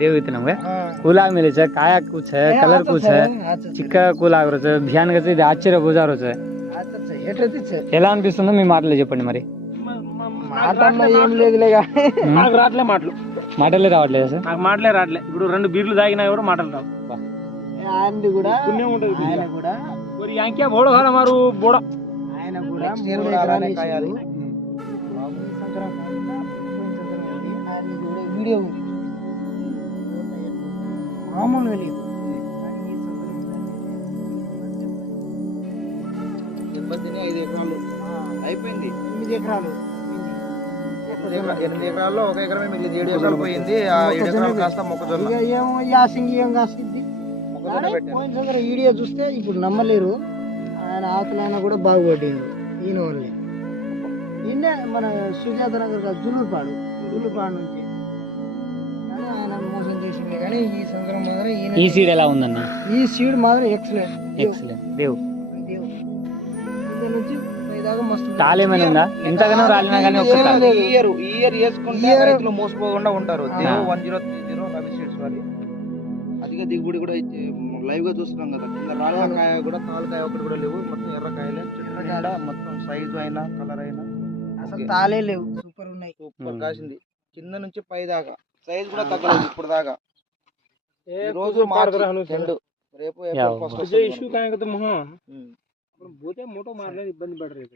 देव इतना हुआ कूला मिले छे काया कुछ है कलर कुछ है चिक्का कूला आगरो छे ध्यान गसे ఇది ఆశ్చర్య గుజారో छे ఎలా అనిపిస్తుందో మీ మాటలు చెప్పండి మరి మాటల్లో ఏం లేదులే గాని నాకు రాట్లే మాటలే రావట్లేదు సార్ నాకు మాటలే రాట్లే ఇప్పుడు 2 బీర్లు తాగినా కూడా మాటలు రావు ఆయనది కూడా పుణ్యం ఉంటది ఆయన కూడా మరి యాంకే బోడ హాల మారు బోడ ఆయన కూడా 3 ఎకరాలే కాయాలి ఆయన కూడా వీడియో ఉంది మామూలుగా లేదు ఇబ్బందిని 5 ఎకరాలు అయిపోయింది 8 ఎకరాలు 8 ఎకరాల్లో 1 ఎకరమే మిగిలింది 7 ఎకరాలు పోయింది ఆ 7 ఎకరాలు కాస్త మొక్కజొన్న ఇక ఏమో యాసింగి ఏం కాసింది మొక్కజొన్న పెట్టాను పోయిన సంవత్సరం వీడియో చూస్తే ఇప్పుడు నమ్మలేరు ఆయన ఆకులైనా కూడా బాగుపడింది ఈయన వల్లే ఈయన మన సుజాత నగర్ జుల్లూరుపాడు నుంచి కానీ ఆయన మోసం చేసింది కానీ ఈ సంవత్సరం మాత్రం ఈ సీడ్ ఎలా ఉందన్న ఈ సీడ్ మాత్రం ఎక్సలెంట్ దేవ్ నుంచి దాకా మస్తు తాళేమైనా ఉందా ఎంతగానో రాలినా కానీ ఈ ఇయర్ వేసుకుంటే రైతులు మోసపోకుండా ఉంటారు 1030 రవి సీడ్స్ వారి అధిక దిగుబడి కూడా లైవ్ గా చూస్తున్నాం కదా కింద రాళ్ళకాయ కూడా తాలకాయ ఒకటి కూడా లేవు మొత్తం ఎర్రకాయలే చిట్టకాడ మొత్తం సైజు అయినా కలర్ అయినా అసలు తాలే లేవు సూపర్ ఉన్నాయి సూపర్ కాసింది కింద నుంచి పై దాకా సైజ్ కూడా తగ్గలేదు ఇప్పుడు దాకా రోజు మార్చి రేపు పోతే మోటో మారలేదు ఇబ్బంది పడలేదు